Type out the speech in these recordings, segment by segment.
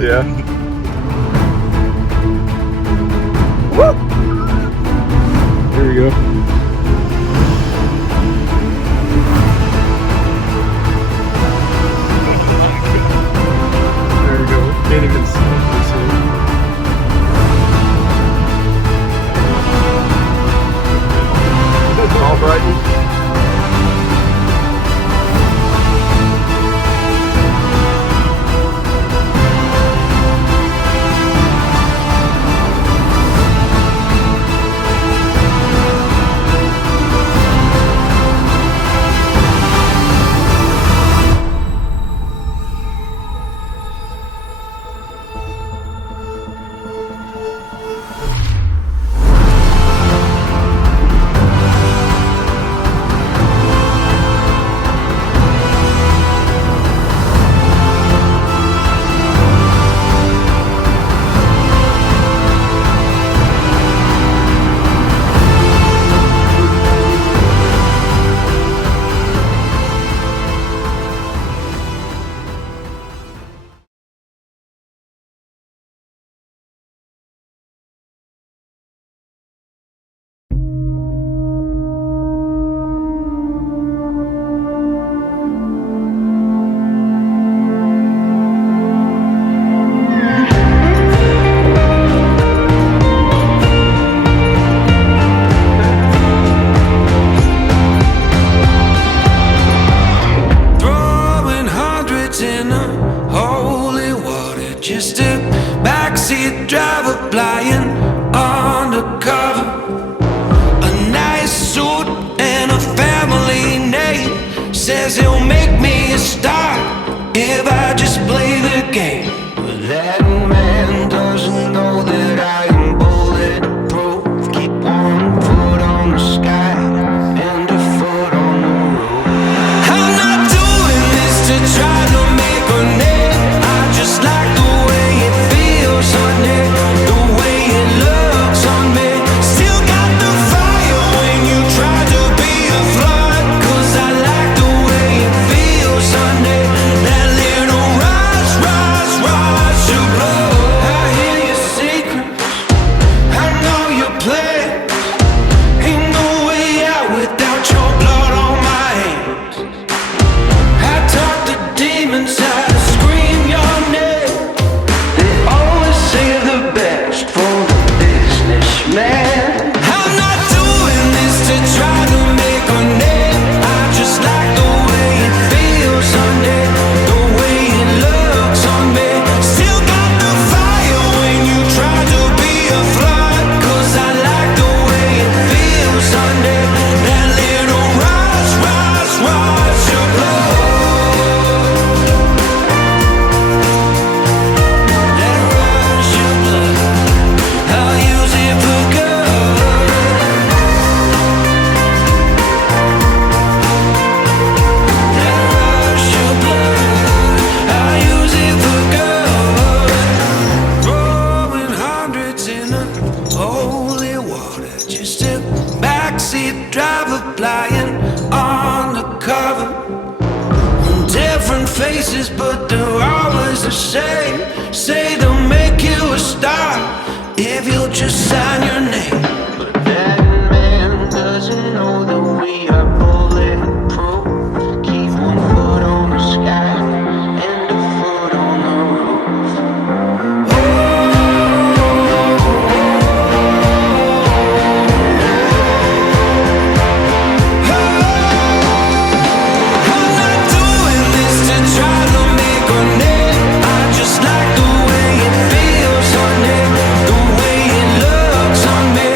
Yeah. Woo! There we go. There we go. Can't even see this here. All brightened. Just a backseat driver flying undercover. A nice suit and a family name. Says he'll make me a star if I just play the game. But that man doesn't know that I am bulletproof. Keep one foot on the sky and a foot on the roof. I'm not doing this to try to make a name. I just like the way it feels on it, the way it looks on me. Still got the fire when you try to be a flood. 'Cause I like the way it feels on it. That little rush, rush, rush of blood. I hear your secrets, I know your plans. Ain't no way out without your blood on my hands. I talk to demons how to scream your name. They always say the best for the businessman. I'm not doing this to try to make a name. I just like the way it feels on it, the way it looks on me. Still got the fire when you try to be a flood. 'Cause I like the way it feels on it. That little rush, rush, rush of blood. That rush of blood, I'll use it for good. That rush of blood, I'll use it for good. Throwing hundreds in the holy water. Just a backseat driver flying undercover. Different faces, but they're always the same. Say they'll make you a star if you'll just sign your name. But that man doesn't know that we are bulletproof. Keep one foot on the sky and a foot on the roof. I'm not doing this to try to make a name. I just like the way it feels on it, the way it looks on me.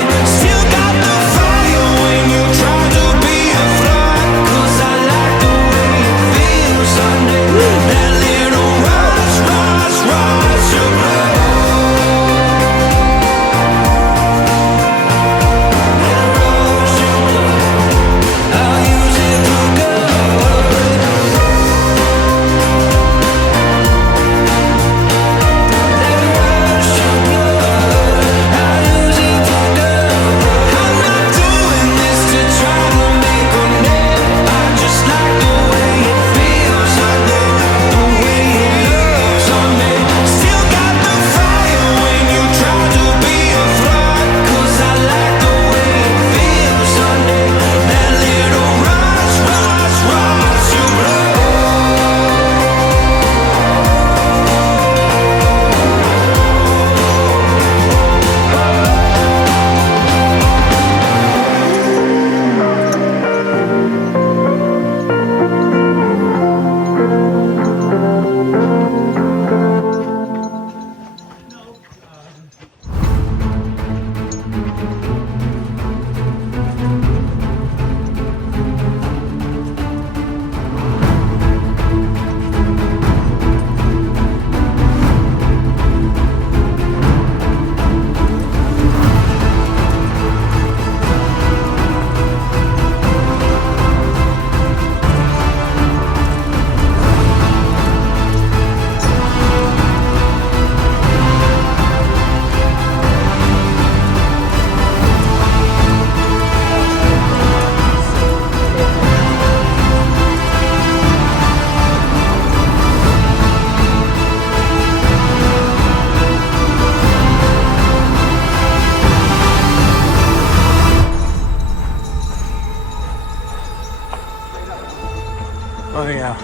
Oh yeah.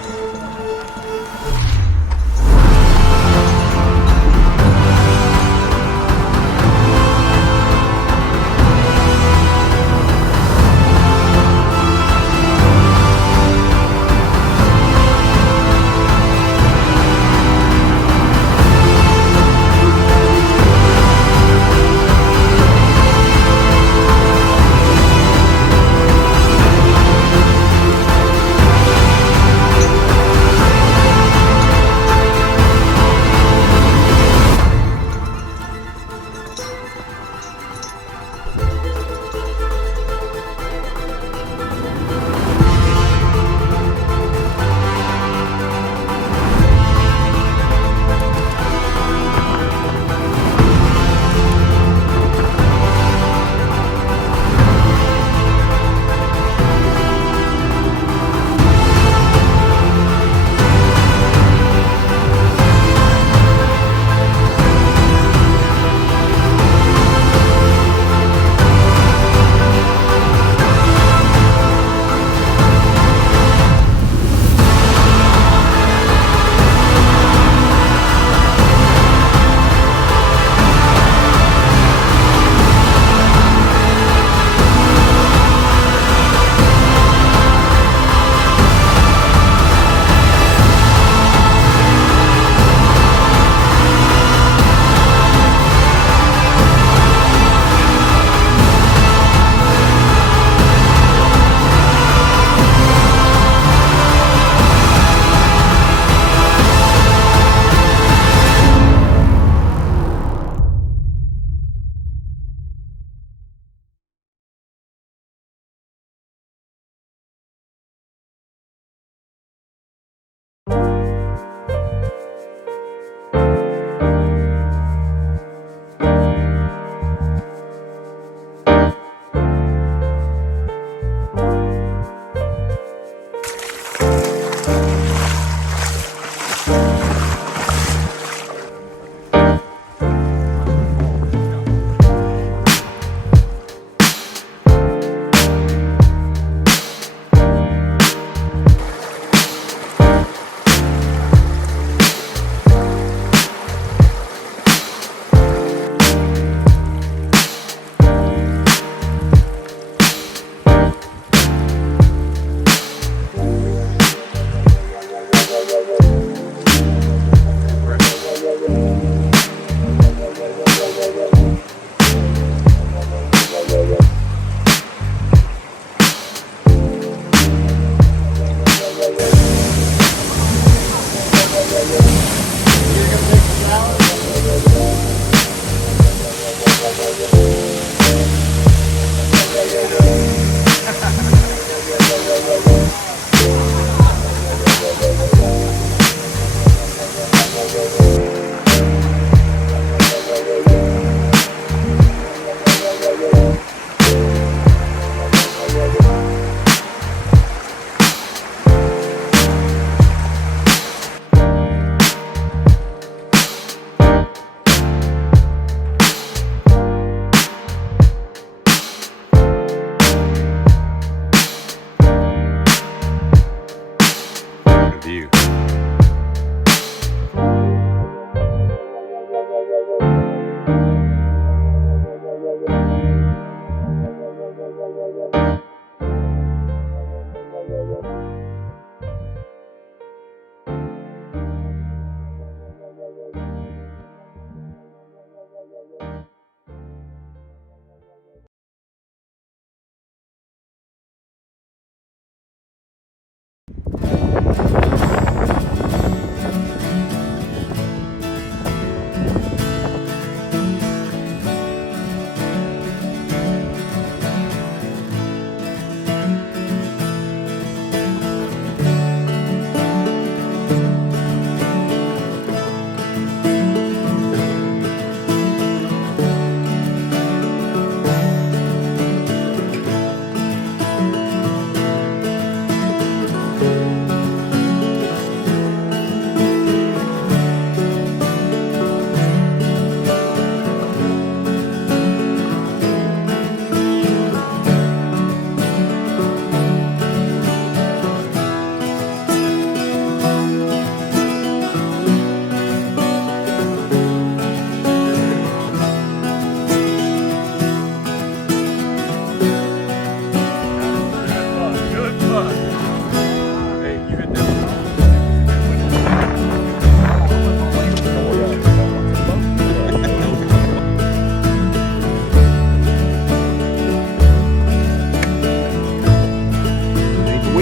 View.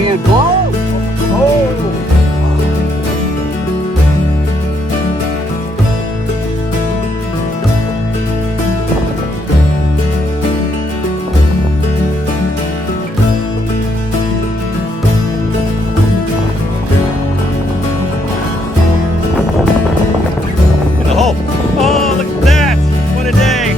getting close. Oh. In the hole. Oh, look at that. What a day.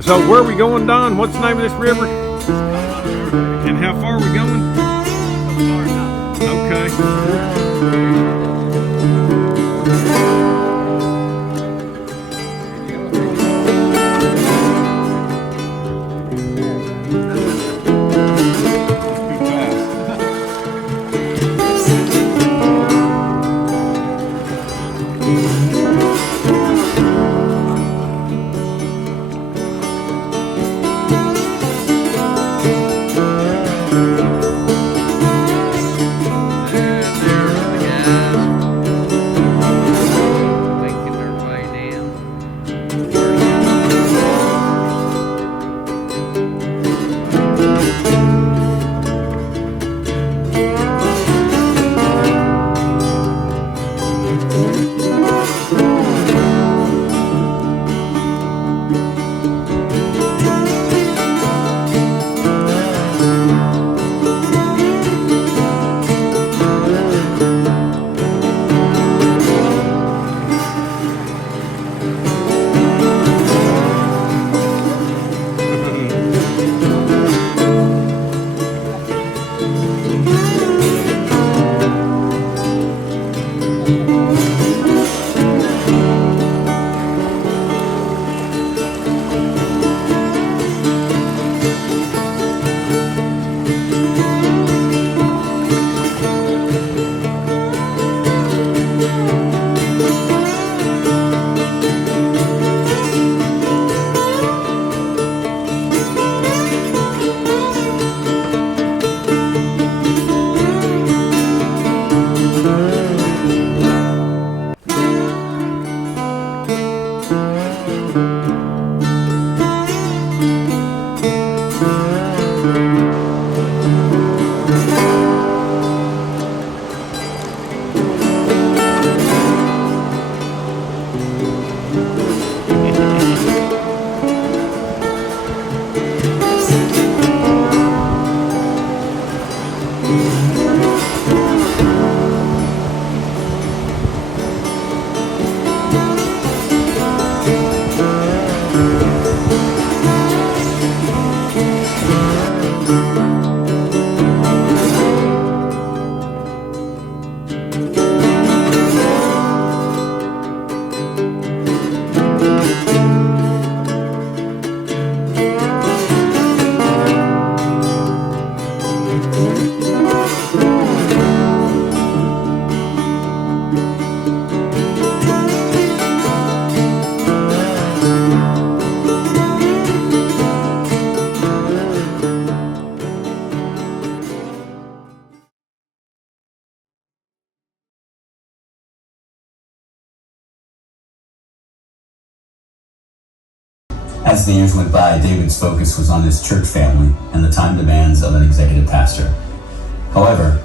So where are we going, Don? What's the name of this river? And how far are we going? Okay. As the years went by, David's focus was on his church family and the time demands of an executive pastor. However,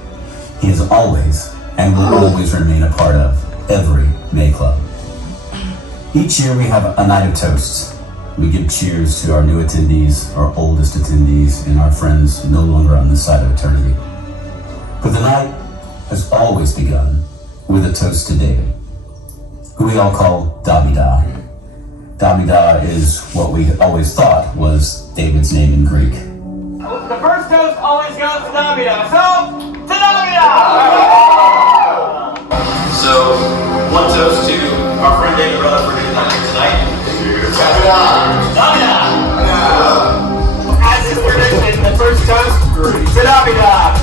he is always and will always remain a part of every May Club. Each year we have a night of toasts. We give cheers to our new attendees, our oldest attendees, and our friends no longer on this side of eternity. But the night has always begun with a toast to David, who we all call Davida. Davida is what we always thought was David's name in Greek. The first toast always goes to Davida. So, to Davida! So, one toast to our friend David Rutherford who's not here tonight. As is tradition, the first toast to Davida.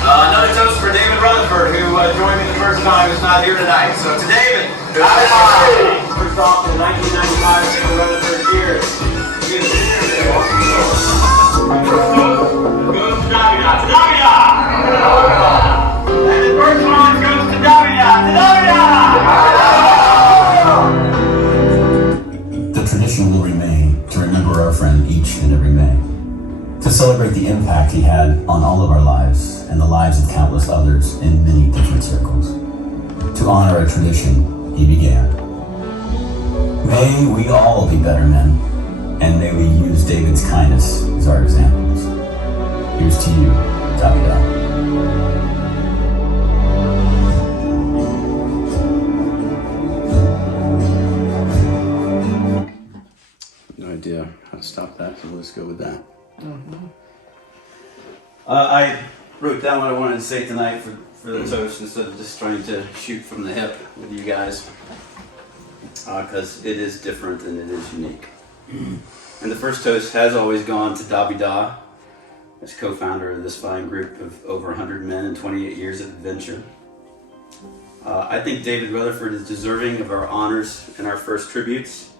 Another toast for David Rutherford, who joined me the first time, is not here tonight. So to David. First off, in 1995, David Rutherford here. Goes to Davida. To Davida! And the first one goes to Davida. To Davida! The tradition will remain to remember our friend each and every May, to celebrate the impact he had on all of our lives and the lives of countless others in many different circles, to honor a tradition he began. May we all be better men, and may we use David's kindness as our examples. Here's to you, Davida. No idea how to stop that, so let's go with that. I wrote down what I wanted to say tonight for the toast instead of just trying to shoot from the hip with you guys, because it is different and it is unique. And the first toast has always gone to Davida, as co-founder of this fine group of over 100 men and 28 years of adventure. I think David Rutherford is deserving of our honors and our first tributes.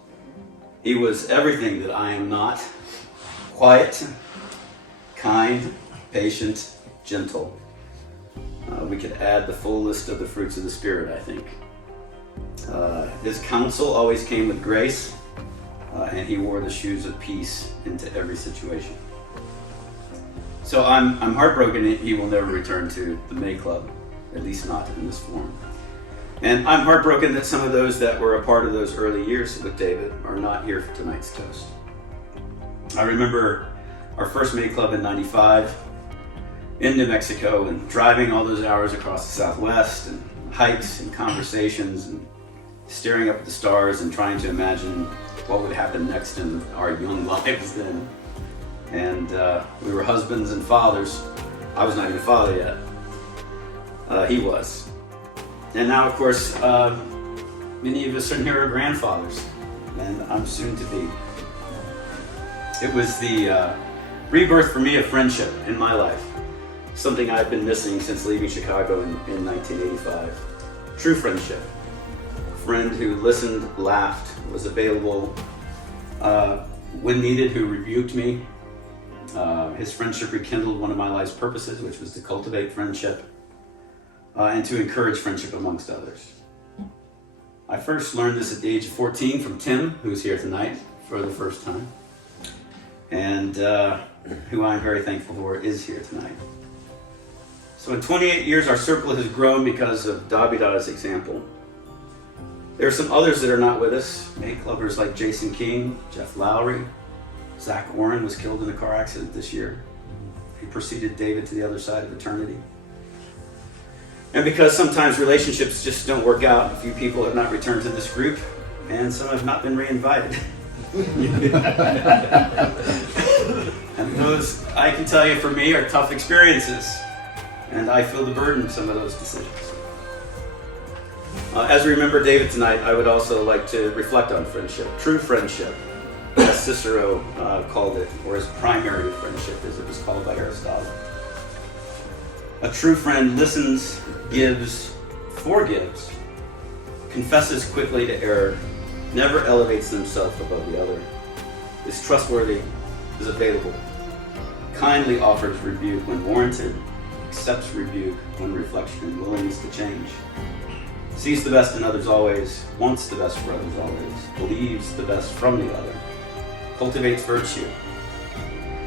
He was everything that I am not: quiet, kind, patient, gentle. We could add the full list of the fruits of the Spirit, I think. His counsel always came with grace, and he wore the shoes of peace into every situation. So I'm heartbroken that he will never return to the May Club, at least not in this form. And I'm heartbroken that some of those that were a part of those early years with David are not here for tonight's toast. I remember our first May Club in '95 in New Mexico, and driving all those hours across the Southwest, and hikes and conversations, and staring up at the stars and trying to imagine what would happen next in our young lives then. And we were husbands and fathers. I was not even a father yet. He was. And now, of course, many of us in here are grandfathers, and I'm soon to be. It was the rebirth for me of friendship in my life, something I've been missing since leaving Chicago in 1985. True friendship. A friend who listened, laughed, was available when needed, who rebuked me. His friendship rekindled one of my life's purposes, which was to cultivate friendship and to encourage friendship amongst others. I first learned this at the age of 14 from Tim, who's here tonight for the first time, and who I'm very thankful for is here tonight. So in 28 years, our circle has grown because of Davida's example. There are some others that are not with us, May Clubbers like Jason King, Jeff Lowry. Zach Oren was killed in a car accident this year. He preceded David to the other side of eternity. And because sometimes relationships just don't work out, a few people have not returned to this group, and some have not been re-invited. And those, I can tell you, for me, are tough experiences. And I feel the burden of some of those decisions. As we remember David tonight, I would also like to reflect on friendship, true friendship, as Cicero called it, or his primary friendship, as it was called by Aristotle. A true friend listens, gives, forgives, confesses quickly to error, never elevates themselves above the other, is trustworthy, is available, kindly offers rebuke when warranted, accepts rebuke when reflection and willingness to change, sees the best in others always, wants the best for others always, believes the best from the other, cultivates virtue,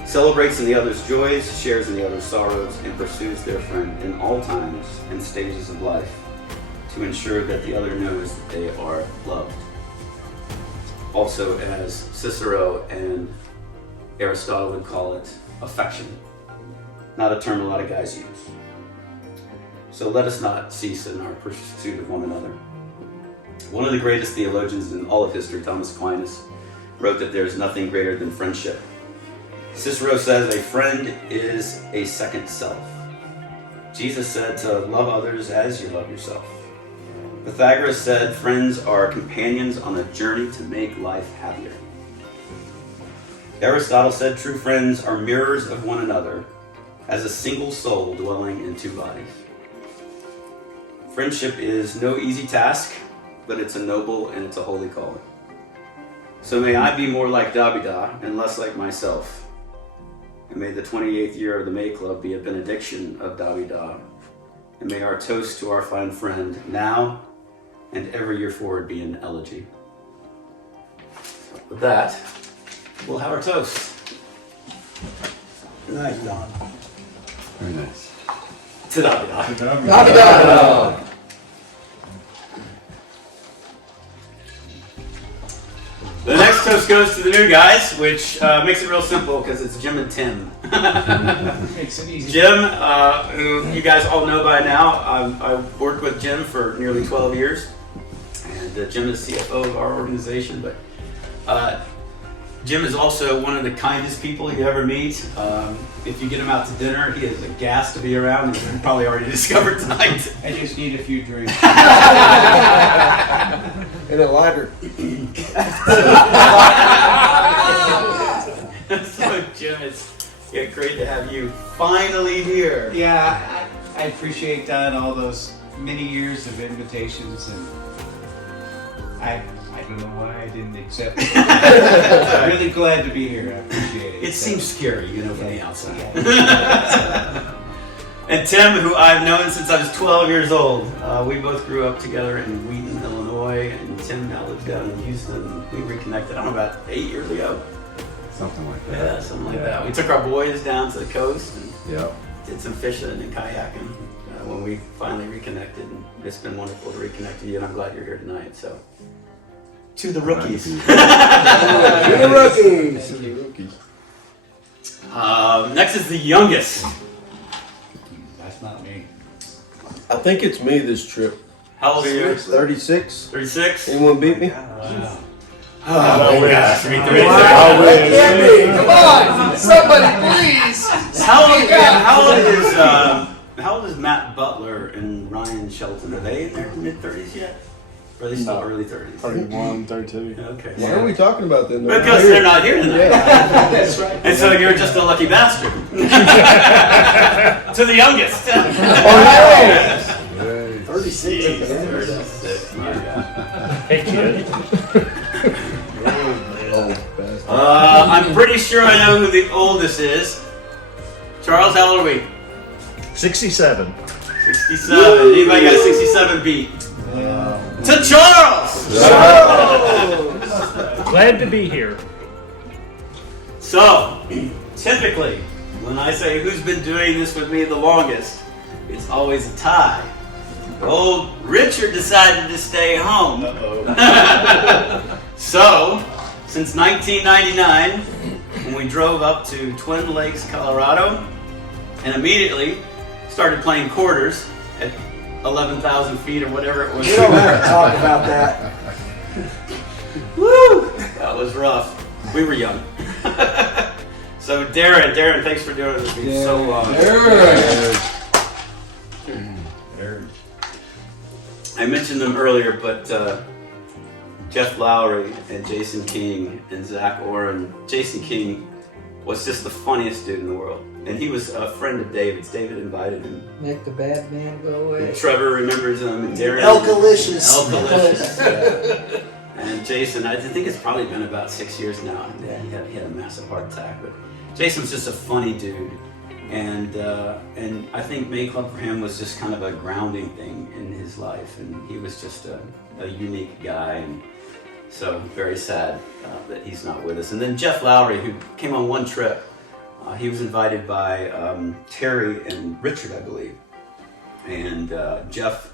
celebrates in the other's joys, shares in the other's sorrows, and pursues their friend in all times and stages of life to ensure that the other knows that they are loved. Also, as Cicero and Aristotle would call it, affection. Not a term a lot of guys use. So let us not cease in our pursuit of one another. One of the greatest theologians in all of history, Thomas Aquinas, wrote that there is nothing greater than friendship. Cicero says a friend is a second self. Jesus said to love others as you love yourself. Pythagoras said, friends are companions on a journey to make life happier. Aristotle said, true friends are mirrors of one another, as a single soul dwelling in two bodies. Friendship is no easy task, but it's a noble and it's a holy calling. So may I be more like Davida and less like myself. And may the 28th year of the May Club be a benediction of Davida. And may our toast to our fine friend now and every year forward be an elegy. With that, we'll have our toast. Nice, Don. Very nice. To Davida. The next toast goes to the new guys, which makes it real simple because it's Jim and Tim. Makes it easy. Jim, who you guys all know by now, I've worked with Jim for nearly 12 years. And Jim is CFO of our organization, but Jim is also one of the kindest people you ever meet. If you get him out to dinner, he is a gas to be around, as you've probably already discovered tonight. I just need a few drinks. And a lighter. So Jim, it's great to have you finally here. Yeah, I appreciate Don, all those many years of invitations, and I don't know why I didn't accept it. I'm really glad to be here. I appreciate it. It seems scary, from the outside. And Tim, who I've known since I was 12 years old. We both grew up together in Wheaton, Illinois, and Tim now lives down in Houston. We reconnected, I don't know, about 8 years ago. Something like that. Yeah, something like that. We took our boys down to the coast and Yep. did some fishing and kayaking when we finally reconnected. And it's been wonderful to reconnect with you, and I'm glad you're here tonight. So, to the rookies. To the rookies. Next is the youngest. That's not me. I think it's me this trip. How old are you? 36. 36? Anyone beat me? Wow. Oh my gosh, me 36. Come on! Somebody please! How old is Matt Butler and Ryan Shelton? Are they in their mid-30s yet? Or are they still early 30s? 31, 32. Okay. Why are we talking about them? Because they're not here tonight. Yeah. That's right. And so you're just a lucky bastard. To the youngest. Oh, no. 36. My God. Hey, kid. I'm pretty sure I know who the oldest is. Charles, how old are we? 67. 67. Anybody got a 67 beat? To Charles! Glad to be here. So, typically, when I say who's been doing this with me the longest, it's always a tie. Old Richard decided to stay home. So, since 1999, when we drove up to Twin Lakes, Colorado, and immediately started playing quarters at 11,000 feet or whatever it was. We don't have to talk about that. Woo! That was rough. We were young. So Darren, thanks for doing this with me so long. I mentioned them earlier, but Jeff Lowry and Jason King and Zach Oren. Jason King was just the funniest dude in the world. And he was a friend of David's. David invited him. Make the bad man go away. And Trevor remembers him. And Darren. Elkalicious. Elkalicious, yeah. And Jason, I think it's probably been about 6 years now. Yeah, he had a massive heart attack. But Jason's just a funny dude. And I think May Club for him was just kind of a grounding thing in his life. And he was just a unique guy. And so very sad that he's not with us. And then Jeff Lowry, who came on one trip. He was invited by Terry and Richard, I believe. And Jeff,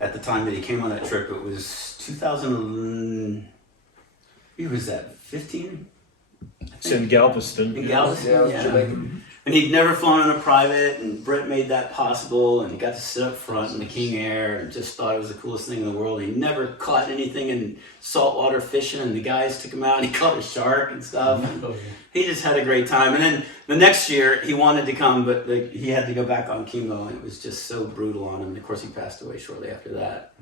at the time that he came on that trip, it was 2000. Who was that? 15? It's in Galveston. In Galveston, Yeah, it was yeah. Jamaican. And he'd never flown on a private, and Brett made that possible, and he got to sit up front in the King Air, and just thought it was the coolest thing in the world. He never caught anything in saltwater fishing, and the guys took him out, and he caught a shark and stuff. And he just had a great time. And then the next year, he wanted to come, but he had to go back on chemo, and it was just so brutal on him. And of course, he passed away shortly after that.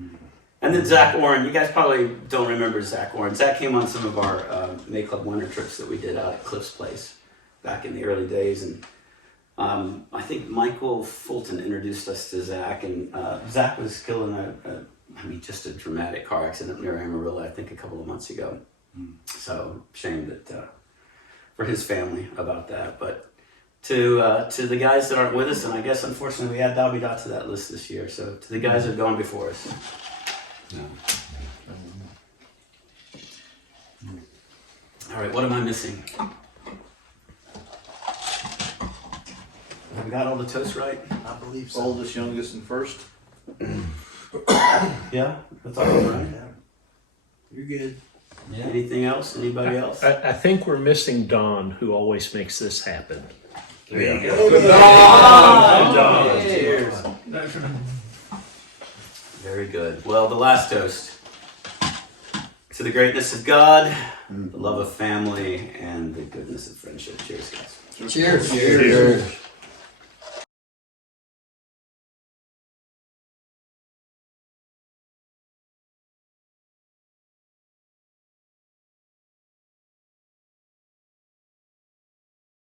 And then Zach Orrin, you guys probably don't remember Zach Orrin. Zach came on some of our May Club winter trips that we did out at Cliff's Place back in the early days. And I think Michael Fulton introduced us to Zach, and Zach was killed in just a dramatic car accident near Amarillo, I think a couple of months ago. So shame that for his family about that. But to the guys that aren't with us, and I guess unfortunately we add Dobby Dot to that list this year. So to the guys that have gone before us. All right, what am I missing? Have we got all the toasts right? I believe so. Oldest, youngest, and first. Yeah, that's all right. You're good. Anything else? Anybody else? I think we're missing Don, who always makes this happen. There you go. Don. Cheers. Very good. Well, the last toast. To the greatness of God, the love of family, and the goodness of friendship. Cheers, guys. Cheers. Cheers.